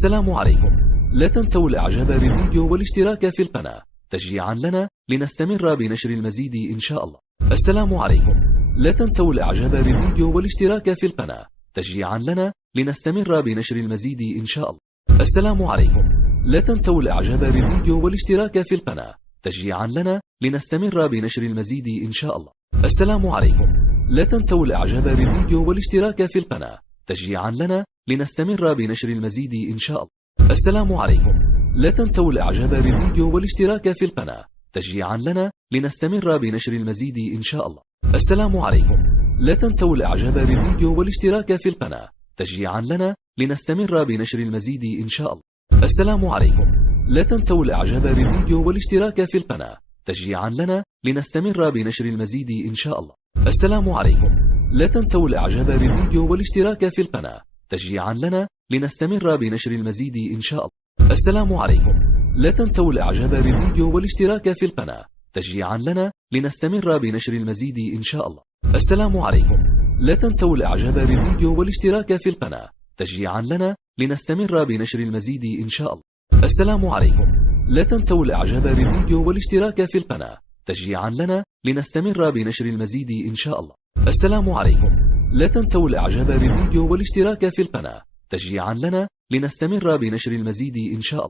السلام عليكم. لا تنسوا الإعجاب بالفيديو والاشتراك في القناة تشجيعا لنا لنستمر بنشر المزيد إن شاء الله. السلام عليكم. لا تنسوا الإعجاب بالفيديو والاشتراك في القناة تشجيعا لنا لنستمر بنشر المزيد إن شاء الله. السلام عليكم. لا تنسوا الإعجاب بالفيديو والاشتراك في القناة تشجيعا لنا لنستمر بنشر المزيد إن شاء الله. السلام عليكم. لا تنسوا الإعجاب بالفيديو والاشتراك في القناة تشجيعا لنا لنستمر بنشر المزيد إن شاء الله. السلام عليكم. لا تنسوا الإعجاب بالفيديو والاشتراك في القناة تشجيعا لنا لنستمر بنشر المزيد إن شاء الله. السلام عليكم. لا تنسوا الإعجاب بالفيديو والاشتراك في القناة تشجيعا لنا لنستمر بنشر المزيد إن شاء الله. السلام عليكم. لا تنسوا الإعجاب بالفيديو والاشتراك في القناة تشجيعا لنا لنستمر بنشر المزيد إن شاء الله. السلام عليكم. لا تنسوا الإعجاب بالفيديو والاشتراك في القناة تشجيعا لنا لنستمر بنشر المزيد إن شاء الله. السلام عليكم. لا تنسوا الإعجاب بالفيديو والاشتراك في القناة تشجيعا لنا لنستمر بنشر المزيد إن شاء الله. السلام عليكم. لا تنسوا الإعجاب بالفيديو والاشتراك في القناة تشجيعا لنا لنستمر بنشر المزيد إن شاء الله. السلام عليكم. لا تنسوا الإعجاب بالفيديو والاشتراك في القناة تشجيعا لنا لنستمر بنشر المزيد إن شاء الله. السلام عليكم. لا تنسوا الإعجاب بالفيديو والاشتراك في القناة تشجيعا لنا لنستمر بنشر المزيد إن شاء الله.